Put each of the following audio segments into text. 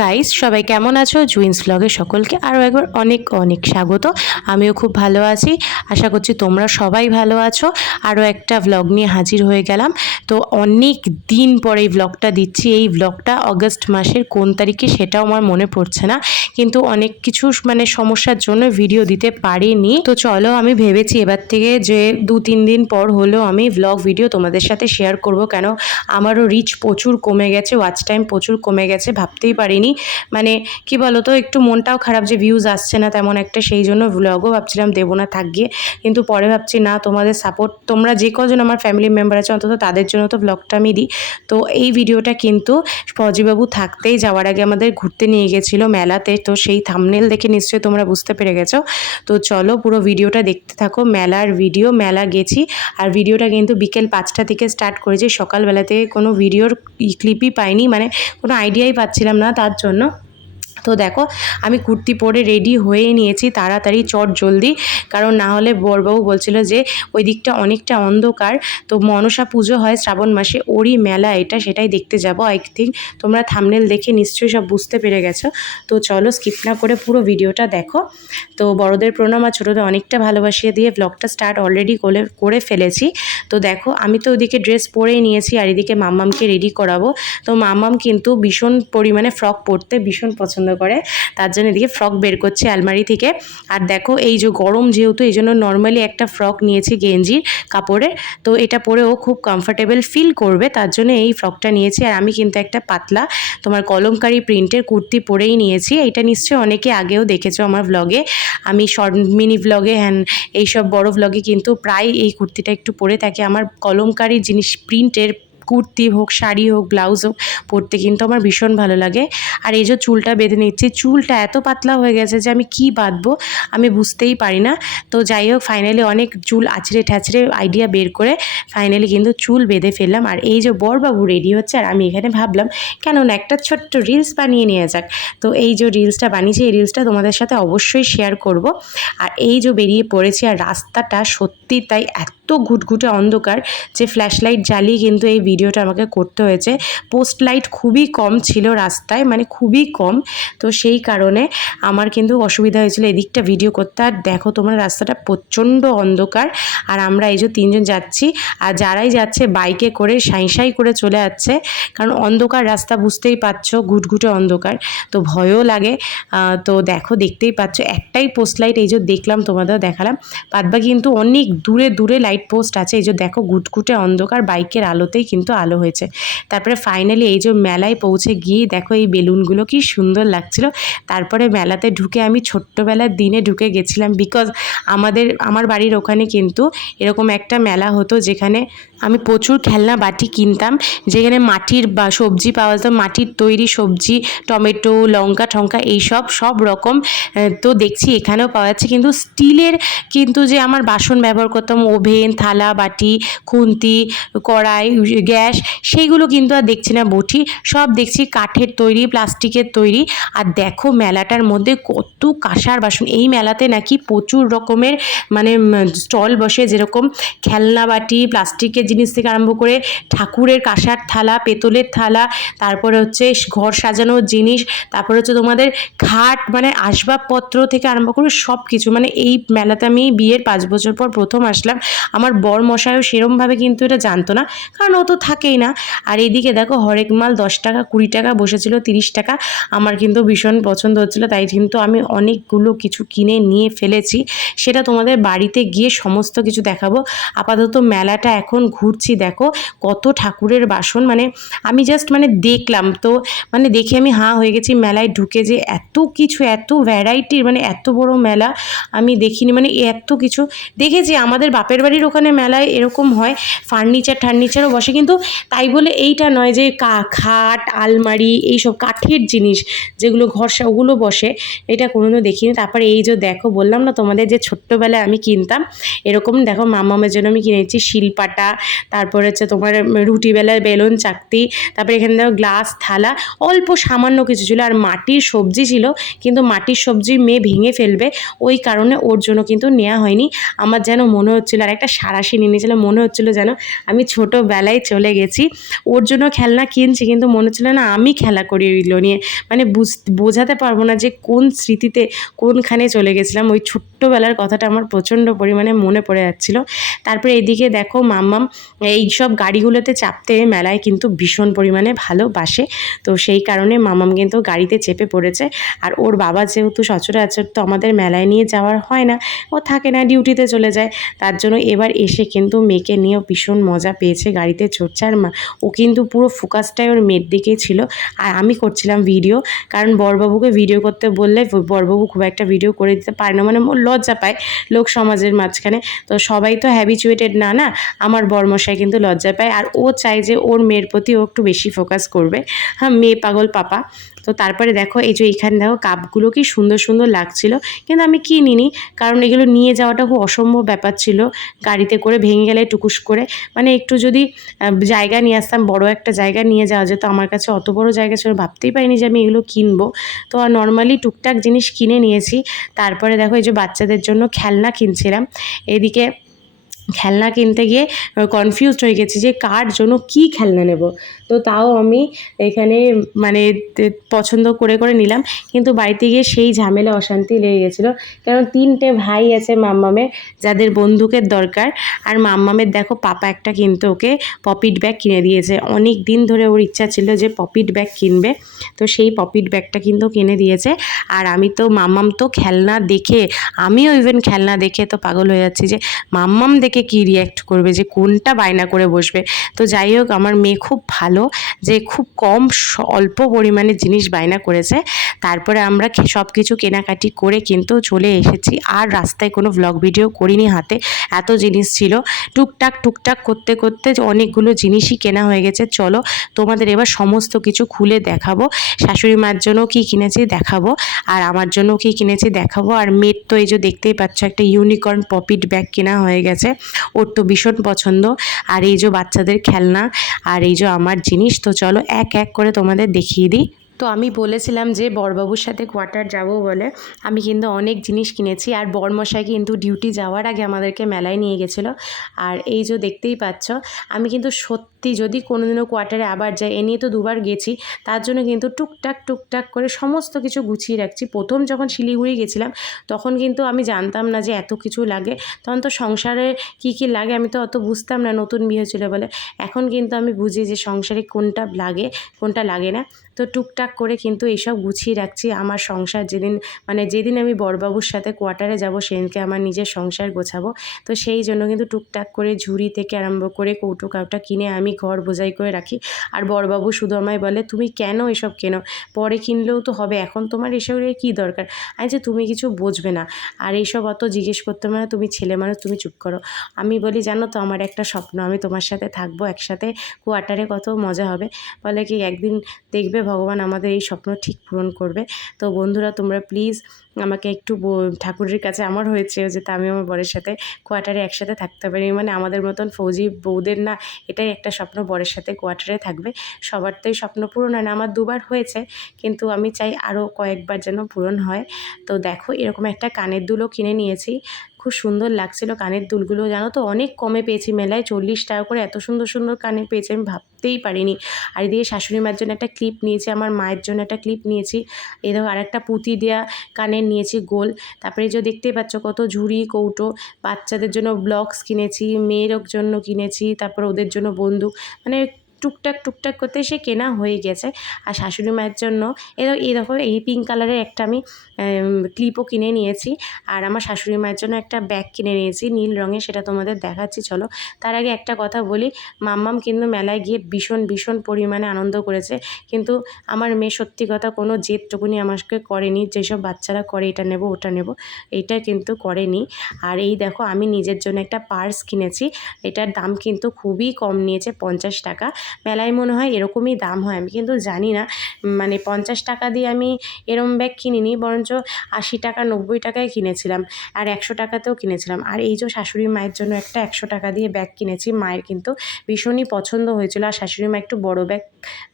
Guys, সবাই কেমন আছো? জুইন্স ব্লগে সকলকে আরও একবার অনেক অনেক স্বাগত। আমিও খুব ভালো আছি, আশা করছি তোমরা সবাই ভালো আছো। আরও একটা ব্লগ নিয়ে হাজির হয়ে গেলাম। তো অনেক দিন পরে এই ব্লগটা দিচ্ছি। এই ব্লগটা অগস্ট মাসের কোন তারিখে সেটাও আমার মনে পড়ছে না, কিন্তু অনেক কিছু সমস্যার জন্য ভিডিও দিতে পারিনি। তো চলো, আমি ভেবেছি এবার থেকে যে 2-3 দিন পর হলেও আমি ব্লগ ভিডিও তোমাদের সাথে শেয়ার করব। কেন আমারও রিচ প্রচুর কমে গেছে, ওয়াচ টাইম প্রচুর কমে গেছে, ভাবতেই পারিনি। মানে কি বলো তো, একটু মনটাও খারাপ যে ভিউজ আসছে না তেমন একটা, সেই জন্য ব্লগও ভাবছিলাম দেবো না, থাক গিয়ে। কিন্তু পরে ভাবছি না, তোমাদের সাপোর্ট, তোমরা যে কজন আমার ফ্যামিলি মেম্বার আছে অন্তত তাদের জন্য তো ব্লগটা আমি দিই। তো এই ভিডিওটা কিন্তু ফজিবাবু থাকতেই যাওয়ার আগে আমাদের ঘুরতে নিয়ে গেছিলো মেলাতে। তো সেই থাম্বনেল দেখে নিশ্চয়ই তোমরা বুঝতে পেরে গেছো। তো চলো পুরো ভিডিওটা দেখতে থাকো। মেলার ভিডিও, মেলা গেছি। আর ভিডিওটা কিন্তু বিকেল 5টা থেকে স্টার্ট করেছি, সকালবেলা থেকে কোনো ভিডিওর ক্লিপই পাইনি, মানে কোনো আইডিয়াই পাচ্ছিলাম না তার জন্য। তো দেখো, আমি কুর্তি পরে রেডি হয়ে নিয়েছি তাড়াতাড়ি চট জলদি, কারণ না হলে বরবাবু বলছিল যে ওই দিকটা অনেকটা অন্ধকার। তো মনসা পুজো হয় শ্রাবণ মাসে, ওরই মেলা এটা, সেটাই দেখতে যাবো। আই থিঙ্ক তোমরা থাম্বনেল দেখে নিশ্চয়ই সব বুঝতে পেরে গেছো। তো চলো স্কিপ না করে পুরো ভিডিওটা দেখো। তো বড়দের প্রণাম আর ছোটোদের অনেকটা ভালোবাসিয়ে দিয়ে ব্লগটা স্টার্ট অলরেডি করে ফেলেছি। তো দেখো, আমি তো ওদিকে ড্রেস পরেই নিয়েছি আর এদিকে মাম্মামকে রেডি করাবো। তো মাম্মাম কিন্তু ভীষণ পরিমাণে ফ্রক পরতে ভীষণ পছন্দ করে, তার জন্য এদিকে ফ্রক বের করছে আলমারি থেকে। আর দেখো, এই যে গরম যেহেতু, এই জন্য নর্মালি একটা ফ্রক নিয়েছি গেঞ্জির কাপড়ের। তো এটা পরেও খুব কমফোর্টেবল ফিল করবে, তার জন্য এই ফ্রকটা নিয়েছি। আর আমি কিন্তু একটা পাতলা তোমার কলমকারি প্রিন্টের কুর্তি পরেই নিয়েছি। এটা নিশ্চয়ই অনেকে আগেও দেখেছো আমার ব্লগে, আমি শর্ট মিনি ব্লগে এইসব বড় ব্লগে কিন্তু প্রায় এই কুর্তিটা একটু পরে থাকি। আমার কলমকারি জিনিস, প্রিন্টের কুর্তি হোক, শাড়ি হোক, ব্লাউজ হোক, পরতে কিন্তু আমার ভীষণ ভালো লাগে। আর এই যে চুলটা বেঁধে নিচ্ছি, চুলটা এত পাতলা হয়ে গেছে যে আমি কি বাঁধবো আমি বুঝতেই পারি না। তো যাই হোক, ফাইনালি অনেক চুল আছড়ে ঠাচড়ে আইডিয়া বের করে ফাইনালি কিন্তু চুল বেঁধে ফেললাম। আর এই যে বরবাবু রেডি হচ্ছে, আর আমি এখানে ভাবলাম কেন না একটা ছোট্ট রিলস বানিয়ে নিয়ে যাক। তো এই যে রিলসটা বানিয়েছি, এই রিলসটা তোমাদের সাথে অবশ্যই শেয়ার করব। আর এই যে বেরিয়ে পড়েছি, আর রাস্তাটা সত্যি তাই এত ঘুটঘুটে অন্ধকার যে ফ্ল্যাশ লাইট জ্বালিয়ে কিন্তু এই ভিডিওটা আমাকে করতে হয়েছে। পোস্ট লাইট খুবই কম ছিল রাস্তায়, মানে খুবই কম। তো সেই কারণে আমার কিন্তু অসুবিধা হয়েছিল এদিকটা ভিডিও করতে। আর দেখো তোমরা, রাস্তাটা প্রচণ্ড অন্ধকার। আর আমরা এই যে 3জন যাচ্ছি, আর যারাই যাচ্ছে বাইকে করে সাঁই সাঁই করে চলে যাচ্ছে, কারণ অন্ধকার রাস্তা বুঝতেই পারছো, ঘুটঘুটে অন্ধকার, তো ভয়ও লাগে। তো দেখো, দেখতেই পাচ্ছ একটাই পোস্ট লাইট এই যে দেখলাম, তোমাদের দেখালাম। বাদবা কিন্তু অনেক দূরে দূরে লাইট পোস্ট আছে। এই যে দেখো, ঘুটঘুটে অন্ধকার, বাইকের আলোতেই কিন্তু আলো হয়েছে। তারপরে ফাইনালি এই যে মেলায় পৌঁছে গিয়ে দেখো এই বেলুনগুলো কি সুন্দর লাগছিল। তারপরে মেলাতে ঢুকে আমি ছোট্টবেলার দিনে ঢুকে গেছিলাম, বিকজ আমার বাড়ির ওখানে কিন্তু এরকম একটা মেলা হতো যেখানে আমি প্রচুর খেলনা বাটি কিনতাম, যেখানে মাটির বা সবজি পাওয়া যেত, মাটির তৈরি সবজি, টমেটো, লঙ্কা ঠঙ্কা, এইসব সব রকম। তো দেখছি এখানেও পাওয়া যাচ্ছে, কিন্তু স্টিলের কিন্তু যে আমার বাসন ব্যবহার করতাম, ওভেন, থালা বাটি, খুন্তি, কড়াই, গ্যাস, সেইগুলো কিন্তু আর দেখছি না। বটি সব দেখছি কাঠের তৈরি, প্লাস্টিকের তৈরি। আর দেখো মেলাটার মধ্যে কত কাঁসার বাসন। এই মেলাতে নাকি প্রচুর রকমের মানে স্টল বসে, যেরকম খেলনা বাটি, প্লাস্টিকের জিনিস থেকে আরম্ভ করে ঠাকুরের কাঁসার থালা, পেতলের থালা, তারপরে হচ্ছে ঘর সাজানোর জিনিস, তারপরে হচ্ছে তোমাদের খাট, মানে আসবাবপত্র থেকে আরম্ভ করে সব কিছু। মানে এই মেলাতে আমি বিয়ের 5 বছর পর প্রথম আসলাম। আমার বর মশাইও সেরমভাবে কিন্তু এটা জানতো না, কারণ ও তো থাকেই না। আর এইদিকে দেখো, হরেক মাল 10 টাকা, 20 টাকা বসেছিল, 30 টাকা। আমার কিন্তু ভীষণ পছন্দ হচ্ছিলো, তাই কিন্তু আমি অনেকগুলো কিছু কিনে নিয়ে ফেলেছি। সেটা তোমাদের বাড়িতে গিয়ে সমস্ত কিছু দেখাবো। আপাতত মেলাটা এখন ঘুরছি, দেখো কত ঠাকুরের বাসন। মানে আমি জাস্ট মানে দেখলাম তো, মানে দেখে আমি হাঁ হয়ে গেছি। মেলায় ঢুকে যে এত কিছু, এত ভ্যারাইটির, মানে এত বড় মেলা আমি দেখিনি। মানে এত কিছু দেখেছি আমাদের বাপের বাড়ির ওখানে মেলায় এরকম হয়, ফার্নিচারও বসে, কিন্তু তাই বলে এইটা নয় যে খাট, আলমারি, এইসব কাঠের জিনিস যেগুলো ওগুলো বসে, এটা কোনোদিনও দেখিনি। তারপরে এই যে দেখো, বললাম না তোমাদের যে ছোট্টবেলায় আমি কিনতাম। এরকম দেখো মামামের জন্য আমি কিনেছি শিলপাটা, তারপর হচ্ছে তোমার রুটি বেলার বেলুন চাকতি, তারপরে এখানে দেখো গ্লাস থালা, অল্প সামান্য কিছু ছিল। আর মাটির সবজি ছিল, কিন্তু মাটির সবজি মেয়ে ভেঙে ফেলবে, ওই কারণে ওর জন্য কিন্তু নেওয়া হয়নি। আমার যেন মনে হচ্ছিলো, আর একটা সাঁড়াশি নিয়ে নিয়েছিল, মনে হচ্ছিলো যেন আমি ছোটোবেলায় চলে গেছি। ওর জন্য খেলনা কিনছি, কিন্তু মনে হচ্ছিলো না আমি খেলা করি ওইগুলো নিয়ে, মানে বোঝাতে পারবো না যে কোন স্মৃতিতে কোনখানে চলে গেছিলাম। ওই ছোট্টবেলার কথাটা আমার প্রচণ্ড পরিমাণে মনে পড়ে যাচ্ছিলো। তারপরে এদিকে দেখো মাম্মাম এইসব গাড়িগুলোতে চাপতে মেলায় কিন্তু ভীষণ পরিমাণে ভালোবাসে, তো সেই কারণে মামাম কিন্তু গাড়িতে চেপে পড়েছে। আর ওর বাবা যেহেতু সচরাচর তো আমাদের মেলায় নিয়ে যাওয়ার হয় না, ও থাকে না, ডিউটিতে চলে যায়, তার জন্য এবার এসে কিন্তু মেয়েকে নিয়েও ভীষণ মজা পেয়েছে, গাড়িতে চড়ছে। আর ও কিন্তু পুরো ফোকাসটাই ওর মেয়ের দিকেই ছিল, আর আমি করছিলাম ভিডিও, কারণ বড়বাবুকে ভিডিও করতে বললে বড়বাবু খুব একটা ভিডিও করে দিতে পারে না, মানে ওর লজ্জা পায় লোক সমাজের মাঝখানে। তো সবাই তো হ্যাবিচুয়েটেড না, আমার বরমশাই কিন্তু লজ্জা পায়, আর ও চায় যে ওর মেয়ের প্রতি ও একটু বেশি ফোকাস করবে। হ্যাঁ, মেয়ে পাগল পাপা। তো তারপরে দেখো এই যে এইখানে দেখো কাপগুলো কি সুন্দর সুন্দর লাগছিল, কিন্তু আমি কিনিনি, কারণ এগুলো নিয়ে যাওয়াটা খুব অসম্ভব ব্যাপার ছিল, গাড়িতে করে ভেঙে গেলে টুকুস করে, মানে একটু যদি জায়গা নিয়ে আসতাম, বড় একটা জায়গা নিয়ে যাওয়া যেত, আমার কাছে অত বড় জায়গা ছিল, ভাবতেই পারিনি যে আমি এগুলো কিনবো। তো নর্মালি টুকটাক জিনিস কিনে নিয়েছি। তারপরে দেখো এই যে বাচ্চাদের জন্য খেলনা কিনছিলাম, এদিকে খেলনা কিনতে গিয়ে কনফিউজড হয়ে গেছি যে কার জন্য কি খেলনা নেব। তো তাও আমি এখানে মানে পছন্দ করে করে নিলাম, কিন্তু বাড়িতে গিয়ে সেই ঝামেলা অশান্তি লেগে গেছিলো, কারণ 3টে ভাই আছে মাম্মামের, যাদের বন্দুকের দরকার। আর মাম্মামের দেখো পাপা একটা কিন্তু ওকে পপিট ব্যাগ কিনে দিয়েছে, অনেক দিন ধরে ওর ইচ্ছা ছিল যে পপিট ব্যাগ কিনবে, তো সেই পপিট ব্যাগটা কিন্তু কিনে দিয়েছে। আর আমি তো মাম্মাম তো খেলনা দেখে, আমিও ইভেন খেলনা দেখে তো পাগল হয়ে যাচ্ছি যে মাম্মাম দেখে কি রিয়্যাক্ট করবে, যে কোনটা বায়না করে বসবে। তো যাই হোক, আমার মেয়ে খুব ভালো, যে খুব কম অল্প পরিমাণে জিনিস বায়না করেছে। তারপরে আমরা সব কিছু কেনাকাটি করে কিন্তু চলে এসেছি, আর রাস্তায় কোনো ভ্লগ ভিডিও করিনি, হাতে এত জিনিস ছিল, টুকটাক টুকটাক করতে করতে অনেকগুলো জিনিসই কেনা হয়ে গেছে। চলো তোমাদের এবার সমস্ত কিছু খুলে দেখাবো, শাশুড়ি মার জন্য কি কিনেছি দেখাবো, আর আমার জন্য কি কিনেছি দেখাবো। আর মেয়ের তো এই যে দেখতেই পাচ্ছ একটা ইউনিকর্ন পপিট ব্যাগ কেনা হয়ে গেছে, ওর তো ভীষণ পছন্দ। আর এই যে বাচ্চাদের খেলনা, আর এই যে আমার জিনিস, তো চলো এক এক করে তোমাদের দেখিয়ে দিই। তো আমি বলেছিলাম যে বড়বাবুর সাথে কোয়ার্টার যাব বলে, আমি কিন্তু অনেক জিনিস কিনেছি। আর বড়মশাই কিন্তু ডিউটি যাওয়ার আগে আমাদেরকে মেলায় নিয়ে গেছিলো। আর এই যে দেখতেই পাচ্ছ, আমি কিন্তু সত্যি যদি কোনোদিনও কোয়ার্টারে আবার যাই, এ নিয়ে তো 2বার গেছি, তার জন্য কিন্তু টুকটাক টুকটাক করে সমস্ত কিছু গুছিয়ে রাখছি। প্রথম যখন শিলিগুড়ি গেছিলাম, তখন কিন্তু আমি জানতাম না যে এত কিছু লাগে, তখন তো সংসারে কি কি লাগে আমি তো অত বুঝতাম না, নতুন বিয়ে হয়েছিল বলে। এখন কিন্তু আমি বুঝি যে সংসারে কোনটা লাগে কোনটা লাগে না। তো টুকটাক করে কিন্তু এইসব গুছিয়ে রাখছি। আমার সংসার যেদিন আমি বড়বাবুর সাথে কোয়ার্টারে যাব, সেদিনকে আমার নিজের সংসার গোছাবো। তো সেই জন্য কিন্তু টুকটাক করে ঝুড়ি থেকে আরম্ভ করে কৌটো কাউটা কিনে আমি ঘর বোঝাই করে রাখি। আর বড়বাবু শুধু আমায় বলে, তুমি কেন এসব কেনো, পরে কিনলেও তো হবে, এখন তোমার এসবের কী দরকার। আমি যে তুমি কিছু বুঝবে না, আর এইসব অত জিজ্ঞেস করতে হবে না, তুমি ছেলে মানুষ, তুমি চুপ করো। আমি বলি, জানো তো আমার একটা স্বপ্ন, আমি তোমার সাথে থাকবো একসাথে কোয়ার্টারে, কত মজা হবে। বলে কি, একদিন দেখবে ভগবান আমাদের এই স্বপ্ন ঠিক পূরণ করবে। তো বন্ধুরা, তোমরা প্লিজ আমাকে একটু ঠাকুরের কাছে আমার হয়েছে যে তা আমি আমার বরের সাথে কোয়ার্টারে একসাথে থাকতে পারি, মানে আমাদের মতন ফৌজি বউদের না, এটাই একটা স্বপ্ন, বরের সাথে কোয়ার্টারে থাকবে। সবার তো এই স্বপ্ন পূরণ হয় না, আমার 2বার হয়েছে, কিন্তু আমি চাই আরও কয়েকবার যেন পূরণ হয়। তো দেখো এরকম একটা কানের দুলও কিনে নিয়েছি, খুব সুন্দর লাগছিল কানের দুলগুলো, জানো তো অনেক কমে পেয়েছি মেলায়, 40 টাকা করে এত সুন্দর সুন্দর কানের পেয়েছি, আমি ভাবতেই পারিনি। আর এদিকে শাশুড়ি মার জন্য একটা ক্লিপ নিয়েছি, আমার মায়ের জন্য একটা ক্লিপ নিয়েছি, এরকম আর একটা পুঁতি দেওয়া কানের নিয়েছি গোল। তারপরে যে দেখতেই পাচ্ছ কত ঝুড়ি কৌটো, বাচ্চাদের জন্য ব্লকস কিনেছি, মেয়ের জন্য কিনেছি, তারপর ওদের জন্য বন্দুক, মানে টুকটাক টুকটাক করতে সে কেনা হয়ে গেছে। আর শাশুড়ি মায়ের জন্য এই দেখো এই পিঙ্ক কালারের একটা আমি ক্লিপও কিনে নিয়েছি। আর আমার শাশুড়ি মায়ের জন্য একটা ব্যাগ কিনে নিয়েছি নীল রঙের, সেটা তোমাদের দেখাচ্ছি চলো। তার আগে একটা কথা বলি, মাম্মাম কিন্তু মেলায় গিয়ে ভীষণ ভীষণ পরিমাণে আনন্দ করেছে, কিন্তু আমার মেয়ে সত্যি কথা কোনো জেদটুকুনি আমাকে করেনি, যেসব বাচ্চারা করে এটা নেব ওটা নেব, এইটা কিন্তু করেনি। আর এই দেখো আমি নিজের জন্য একটা পার্স কিনেছি, এটার দাম কিন্তু খুবই কম নিয়েছে, 50 টাকা। মেলায় মনে হয় এরকমই দাম হয়, আমি কিন্তু জানি না। মানে 50 টাকা দিয়ে আমি এরম ব্যাগ কিনিনি, বরঞ্চ 80 টাকা 90 টাকায় কিনেছিলাম, আর 100 টাকাতেও কিনেছিলাম। আর এই যে শাশুড়ি মায়ের জন্য একটা 100 টাকা দিয়ে ব্যাগ কিনেছি, মায়ের কিন্তু ভীষণই পছন্দ হয়েছিল। আর শাশুড়ি মা একটু বড় ব্যাগ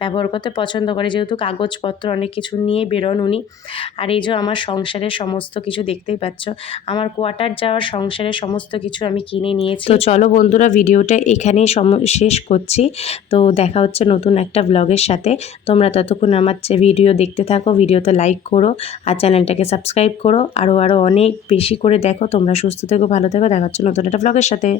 ব্যবহার করতে পছন্দ করে, যেহেতু কাগজপত্র অনেক কিছু নিয়ে বেরোন উনি। আর এই যে আমার সংসারের সমস্ত কিছু দেখতেই পাচ্ছ, আমার কোয়ার্টার যাওয়ার সংসারের সমস্ত কিছু আমি কিনে নিয়েছি। তো চলো বন্ধুরা, ভিডিওটা এখানেই শেষ করছি। তো দেখা হচ্ছে নতুন একটা ব্লগের সাথে। তোমরা ততক্ষণ আমার ভিডিও দেখতে থাকো, ভিডিওতে লাইক করো আর চ্যানেলটাকে সাবস্ক্রাইব করো, আরও অনেক বেশি করে দেখো। তোমরা সুস্থ থেকো, ভালো থেকো, দেখা হচ্ছে নতুন একটা ব্লগের সাথে।